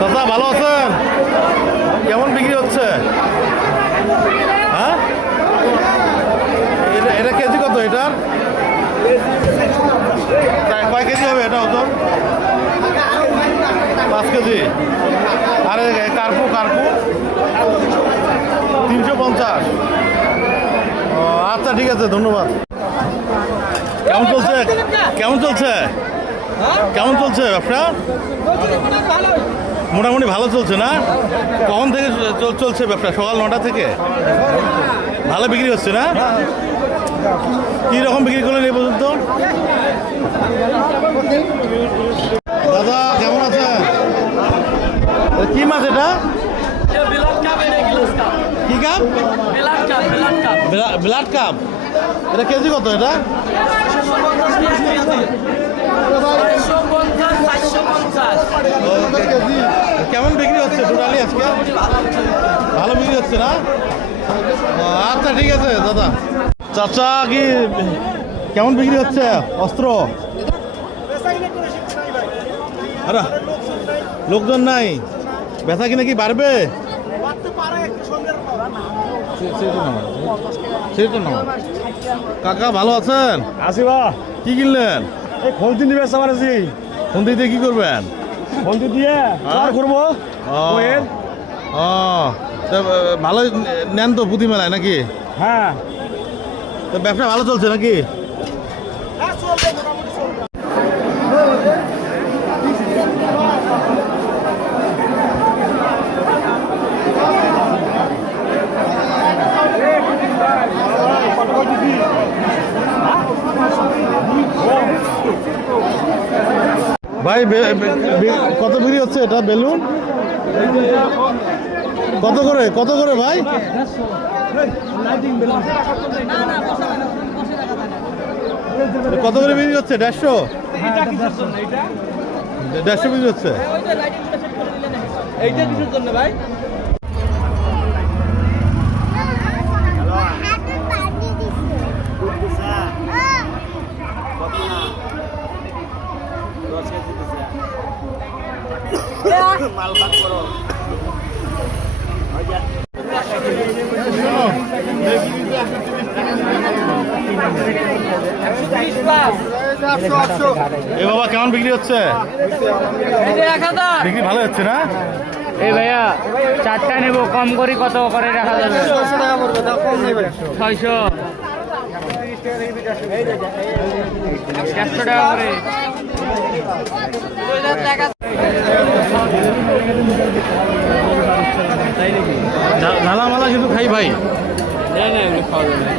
দাদা ভালো আছেন? কেমন বিক্রি হচ্ছে? হ্যাঁ, এটা কেজি কত? এটা কয় কেজি হবে এটা ওজন? 5 কেজি। আরে কার্পু 350। ও আচ্ছা, ঠিক আছে, ধন্যবাদ। কেমন চলছে ব্যবসা? মোটামুটি ভালো চলছে না? কখন থেকে চলছে ব্যবসা? সকাল 9টা থেকে। ভালো বিক্রি হচ্ছে না? কি রকম বিক্রি করলেন এই পর্যন্ত? দাদা কেমন আছে? কি মাছ এটা? কি কাপ? Blood carp. এটা কেজি কত? এটা কেমন বিক্রি হচ্ছে টোটালি আজকে? ভালো বিক্রি হচ্ছে না? আচ্ছা, ঠিক আছে দাদা। চাচা কি কেমন বিক্রি হচ্ছে অস্ত্র? আরে লোকজন নাই, বেচা কিনা কি বাড়বে? কাকা ভালো আছেন? আসি বা কি কিনলেন? এই খন্তি নিবে আমার আছি। খুন্তি দিয়ে কি করবেন? খন্তি দিয়ে আর করবো। ভালো নেন তো পুঁতি মেলায় নাকি? হ্যাঁ, তো ব্যবসা ভালো চলছে নাকি? ভাই কত বিক্রি হচ্ছে এটা বেলুন? কত করে ভাই? কত করে বিক্রি হচ্ছে? 150 বিক্রি হচ্ছে। ভাই মাল ভাগ করো। এ বাবা কেমন বিক্রি হচ্ছে? বিক্রি ভালো হচ্ছে না? এই ভাইয়া 4টা নেব, কম করি কত করে রাখা যাবে? 600 টাকা পড়বে, দাও কম নেবে। 600 100 টাকা করে। ঝালা মালা কিন্তু খাই ভাই। খাওয়া যাবে।